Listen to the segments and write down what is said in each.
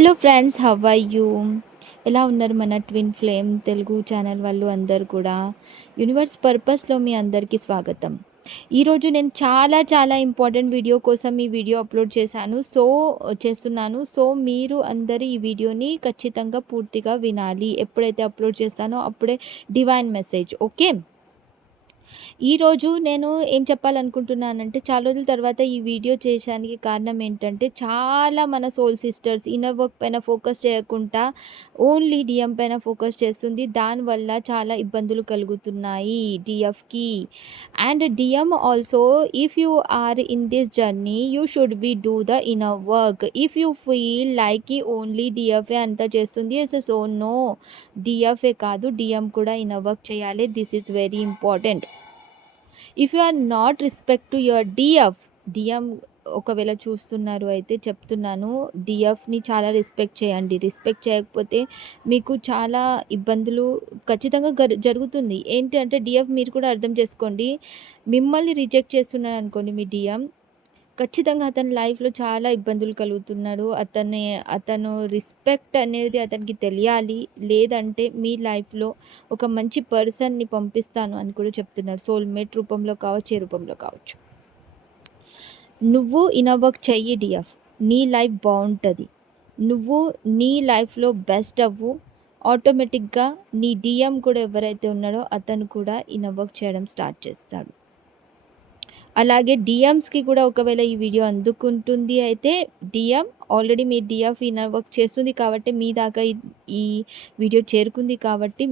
Hello friends, how are you? ఎలా ఉన్నారు మన ట్విన్ ఫ్లేమ్ తెలుగు ఛానల్ వాళ్ళు అందరూ కూడా? యూనివర్స్ పర్పస్‌లో మీ అందరికీ స్వాగతం. ఈరోజు నేను చాలా ఇంపార్టెంట్ వీడియో కోసం ఈ వీడియో అప్లోడ్ చేస్తున్నాను. సో, మీరు అందరూ ఈ వీడియోని ఖచ్చితంగా పూర్తిగా వినాలి. ఎప్పుడైతే అప్లోడ్ చేస్తానో అప్పుడే డివైన్ మెసేజ్. ఓకే. ఈరోజు నేను ఏం చెప్పాలనుకుంటున్నానంటే, చాలా రోజుల తర్వాత ఈ వీడియో చేశానికి కారణం ఏంటంటే, చాలా మన సోల్ సిస్టర్స్ ఇన్నర్ వర్క్ పైన ఫోకస్ చేయకుండా ఓన్లీ డీఎం పైన ఫోకస్ చేస్తుంది. దానివల్ల చాలా ఇబ్బందులు కలుగుతున్నాయి డీఎఫ్‌కి. And DM also, if you are in this journey you should be do the inner work. If you feel like only డీఎఫ్ఏ అంతా చేస్తుంది, సో నో, డీఎఫ్ఏ కాదు, డీఎం కూడా ఇన్నర్ వర్క్ చేయాలి. This is very important. If you are not respect to your DM ఒకవేళ చూస్తున్నారు అయితే చెప్తున్నాను, డిఎఫ్ని చాలా రెస్పెక్ట్ చేయండి. రెస్పెక్ట్ చేయకపోతే మీకు చాలా ఇబ్బందులు ఖచ్చితంగా జరుగుతుంది. ఏంటి అంటే డిఎఫ్ మీరు కూడా అర్థం చేసుకోండి. మిమ్మల్ని రిజెక్ట్ చేస్తున్నాడు అనుకోండి మీ డిఎం, ఖచ్చితంగా అతని లైఫ్‌లో చాలా ఇబ్బందులు కలుగుతున్నాడు. అతను రెస్పెక్ట్ అనేది అతనికి తెలియాలి. లేదంటే మీ లైఫ్‌లో ఒక మంచి పర్సన్‌ని పంపిస్తాను అని కూడా చెప్తున్నాడు. సోల్‌మేట్ రూపంలో కావచ్చు, ఏ రూపంలో కావచ్చు. నువ్వు ఇన్నర్ వర్క్ చెయ్యి డిఎఫ్. నీ లైఫ్ బావుంటది. నువ్వు నీ లైఫ్‌లో బెస్ట్ అవ్వు. ఆటోమేటిక్‌గా నీ డిఎం కూడా ఎవరైతే ఉన్నాడో అతను కూడా ఇన్నర్ వర్క్ చేయడం స్టార్ట్ చేస్తాడు. అలాగే డిఎమ్స్‌కి కూడా ఒకవేళ ఈ వీడియో అందుకుంటుంది అయితే, డిఎం ఆల్రెడీ మీ డిఎఫ్ ఇన్నర్ వర్క్ చేస్తుంది కాబట్టి మీ దాకా ఈ వీడియో చేరుకుంది కాబట్టి,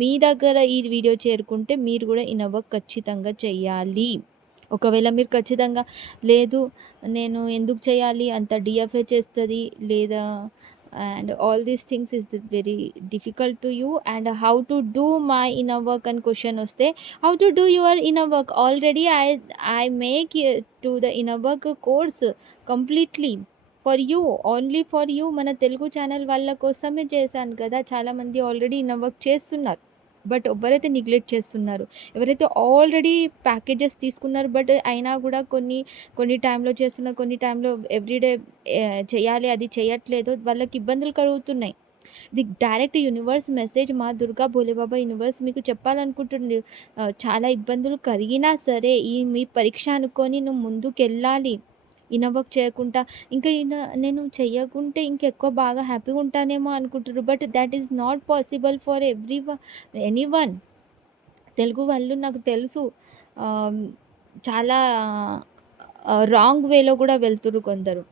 మీ దగ్గర ఈ వీడియో చేరుకుంటే మీరు కూడా ఇన్నర్ వర్క్ ఖచ్చితంగా చెయ్యాలి. ఒకవేళ మీరు ఖచ్చితంగా లేదు, నేను ఎందుకు చేయాలి, అంత డిఎఫ్ఏ చేస్తది లేదా, and all these things is very difficult to you, and how to do my inner work and question వస్తే, how to do your inner work? Already I make to the inner work course completely for you, only for you. మన Telugu channel వాళ్ళ కోసమే చేశాను కదా. చాలామంది already inner work చేస్తున్నారు, but ఎవరైతే neglect చేస్తున్నారు, ఎవరైతే ఆల్రెడీ ప్యాకేజెస్ తీసుకున్నారు బట్ అయినా కూడా కొన్ని టైంలో చేస్తున్నారు, కొన్ని టైంలో ఎవ్రీడే చేయాలి అది చేయట్లేదు, వాళ్ళకి ఇబ్బందులు కలుగుతున్నాయి. ఇది డైరెక్ట్ యూనివర్స్ మెసేజ్. మా దుర్గా భోలేబాబా యూనివర్స్ మీకు చెప్పాలనుకుంటుంది. చాలా ఇబ్బందులు కలిగినా సరే ఈ మీ పరీక్ష అనుకొని నువ్వు ముందుకెళ్ళాలి. ఇన్నర్ వర్క్ చేయకుండా ఇంకా నేను చెయ్యకుంటే ఇంకెక్కువ బాగా హ్యాపీగా ఉంటానేమో అనుకుంటున్నారు. But that is not possible for anyone. Telugu వాళ్ళు నాకు తెలుసు చాలా రాంగ్ వేలో కూడా వెళ్తుర్రు కొందరు.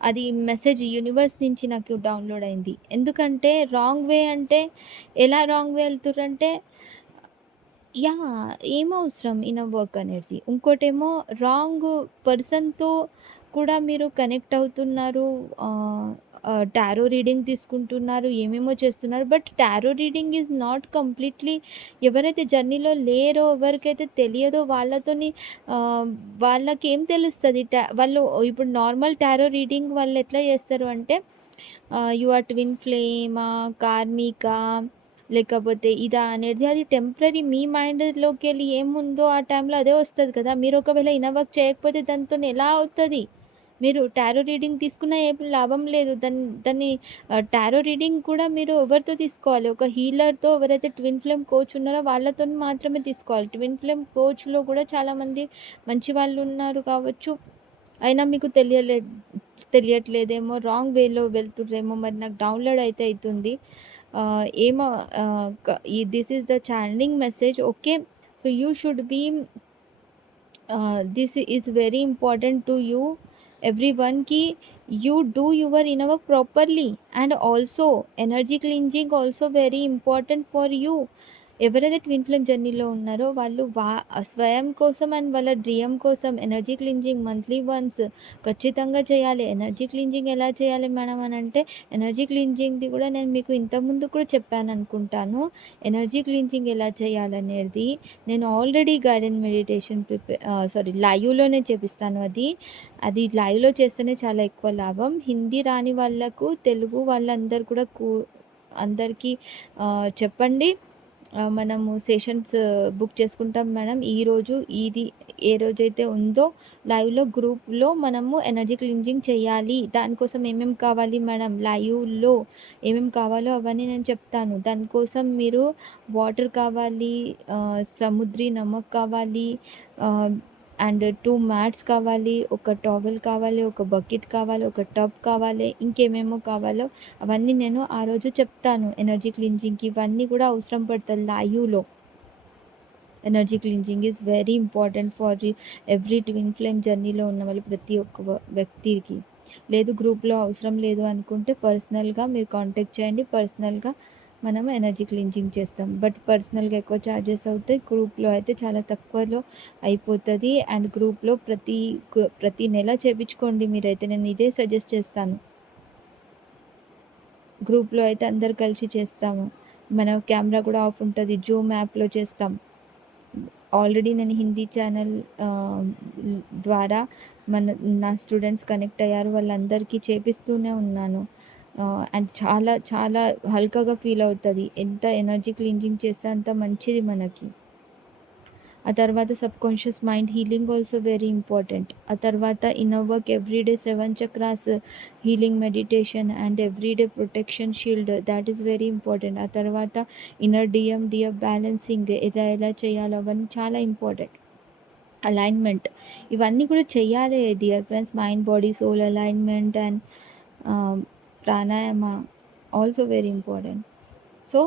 అది మెసేజ్ యూనివర్స్ నుంచి నాకు డౌన్లోడ్ అయింది. ఎందుకంటే రాంగ్ వే అంటే ఎలా రాంగ్ వే వెళ్తుర్రంటే, యాహ్! ఏమవసరం ఇన్నర్ వర్క్ అనేది. ఇంకోటేమో రాంగ్ పర్సన్‌తో కూడా మీరు కనెక్ట్ అవుతున్నారు. ఆహ్, టారో రీడింగ్ తీసుకుంటున్నారు. ఏమేమో చేస్తున్నారు. But tarot reading is not completely, ఎవరైతే జర్నీలో లేరో, ఎవరికైతే తెలియదో వాళ్ళతోని వాళ్ళకేం తెలుస్తది? వాళ్ళు ఇప్పుడు నార్మల్ టారో రీడింగ్ వాళ్ళు ఎట్లా చేస్తారు అంటే, యూ ఆర్ ట్విన్ ఫ్లేమా, కార్మికా, లేకపోతే ఇదా అనేది అది టెంపరరీ. మీ మైండ్‌లోకెళ్ళి ఏముందో ఆ టైంలో అదే వస్తది కదా. మీరు ఒకవేళ ఇన్నర్ వర్క్ చేయకపోతే దానితోని ఎలా అవుతది? మీరు టారో రీడింగ్ తీసుకున్నా ఏం లాభం లేదు. దాన్ని టారో రీడింగ్ కూడా మీరు ఎవరితో తీసుకోవాలి? ఒక హీలర్‌తో, ఎవరైతే ట్విన్ ఫ్లేమ్ కోచ్ ఉన్నారో వాళ్ళతోని మాత్రమే తీసుకోవాలి. ట్విన్ ఫ్లేమ్ కోచ్‌లో కూడా చాలామంది మంచి వాళ్ళు ఉన్నారు కావచ్చు. అయినా మీకు తెలియట్లేదేమో, రాంగ్ వేలో వెళ్తుర్రేమో. మరి నాకు డౌన్‌లోడ్ అయితే అయితుంది. ఏమో, this is the channeling message. Okay. So you should be, this is very important to you everyone కి you do your inner work properly. And also energy cleansing also very important for you. ఎవరైతే twin flame జర్నీలో ఉన్నారో వాళ్ళు స్వయం కోసం and వాళ్ళ dream కోసం energy cleansing monthly once ఖచ్చితంగా చేయాలి. ఎనర్జీ క్లీన్జింగ్ ఎలా చేయాలి మేడం అని అంటే, ఎనర్జీ క్లీన్జింగ్ది కూడా నేను మీకు ఇంతకుముందు కూడా చెప్పాను అనుకుంటాను. ఎనర్జీ క్లీన్జింగ్ ఎలా చేయాలనేది నేను ఆల్రెడీ గైడెడ్ మెడిటేషన్ లైవ్లోనే చేపిస్తాను. అది లైవ్లో చేస్తేనే చాలా ఎక్కువ లాభం. హిందీ రాని వాళ్ళకు తెలుగు వాళ్ళందరూ కూడా అందరికీ చెప్పండి. మనము సెషన్స్ బుక్ చేసుకుంటాం మేడం. ఈరోజు ఇది ఏ రోజైతే ఉందో లైవ్‌లో గ్రూప్‌లో మనము ఎనర్జీ క్లెన్జింగ్ చేయాలి. దానికోసం ఏమేమి కావాలి మేడం, లైవ్‌లో ఏమేమి కావాలో అవన్నీ నేను చెప్తాను. దానికోసం మీరు వాటర్ కావాలి, సముద్రి నమక్ కావాలి, ఆహ్, అండ్ 2 మ్యాట్స్ కావాలి, ఒక టవల్ కావాలి, ఒక బకెట్ కావాలి, ఒక టబ్ కావాలి, ఇంకేమేమో కావాలో అవన్నీ నేను ఆ రోజు చెప్తాను. ఎనర్జీ క్లెన్జింగ్‌కి ఇవన్నీ కూడా అవసరం పడతది లైవ్‌లో. Energy cleansing is very important for every twin flame జర్నీలో ఉన్న వాళ్ళు ప్రతి ఒక్క వ్యక్తికి. లేదు గ్రూప్‌లో అవసరం లేదు అనుకుంటే పర్సనల్‌గా మీరు కాంటాక్ట్ చేయండి. పర్సనల్‌గా మనం ఎనర్జీ క్లెన్జింగ్ చేస్తాం. బట్ పర్సనల్‌గా ఎక్కువ చార్జెస్ అవుతాయి. గ్రూప్‌లో అయితే చాలా తక్కువలో అయిపోతది. అండ్ గ్రూప్‌లో ప్రతి నెల చేపించుకోండి మీరైతే. నేను ఇదే సజెస్ట్ చేస్తాను. గ్రూప్‌లో అయితే అందరూ కలిసి చేస్తాము. మన కెమెరా కూడా ఆఫ్ ఉంటది. జూమ్ యాప్‌లో చేస్తాం. ఆల్రెడీ నేను హిందీ ఛానల్ ఆహ్, ద్వారా నా స్టూడెంట్స్ కనెక్ట్ అయ్యారు. వాళ్ళందరికీ చేపిస్తూనే ఉన్నాను. అండ్ చాలా చాలా హల్కగా ఫీల్ అవుతది. ఎంత ఎనర్జీ క్లెన్జింగ్ చేస్తే అంత మంచిది మనకి. ఆ తర్వాత subconscious mind healing also very important. ఆ తర్వాత inner work everyday 7 chakras healing meditation and everyday protection shield thought is very important. ఆ తర్వాత ఇన్నర్ డిఎఫ్ బ్యాలెన్సింగ్ ఎలా చేయాలో అవన్నీ చాలా ఇంపార్టెంట్. అలైన్‌మెంట్ ఇవన్నీ కూడా చెయ్యాలి dear friends. Mind, body, soul alignment and ah, pranayama also very important. So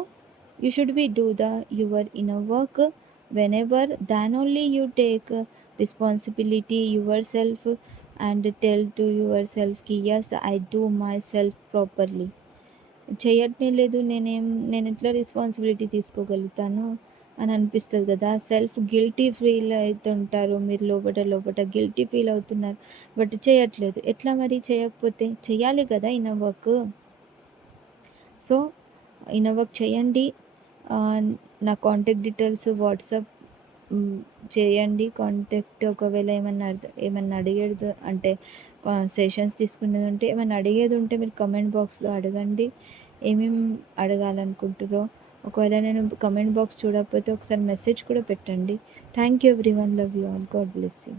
you should be do the your inner work whenever then only you take responsibility yourself and tell to yourself ki yes I do myself properly. చేయట్నే లేదు నేను ఎట్లా responsibility తీసుకోగలుగుతాను అని అనిపిస్తుంది కదా. Self guilty feel అవుతుంటారు మీరు, లోపట లోపట గిల్టీ ఫీల్ అవుతున్నారు. బట్ చేయట్లేదు. ఎట్లా మరి చేయకపోతే? చేయాలి కదా inner work. So inner work చేయండి. ఆహ్, నా కాంటాక్ట్ డీటెయిల్స్ వాట్సాప్ చేయండి. కాంటాక్ట్ ఒకవేళ ఏమన్నా అడిగేది అంటే సెషన్స్ తీసుకునేది ఉంటే, ఏమైనా అడిగేది ఉంటే మీరు కమెంట్ బాక్స్‌లో అడగండి. ఏమేమి అడగాలనుకుంటుర్రో. ఒకవేళ నేను కమెంట్ బాక్స్ చూడకపోతే ఒకసారి మెసేజ్ కూడా పెట్టండి. Thank you everyone. Love you all. God bless you.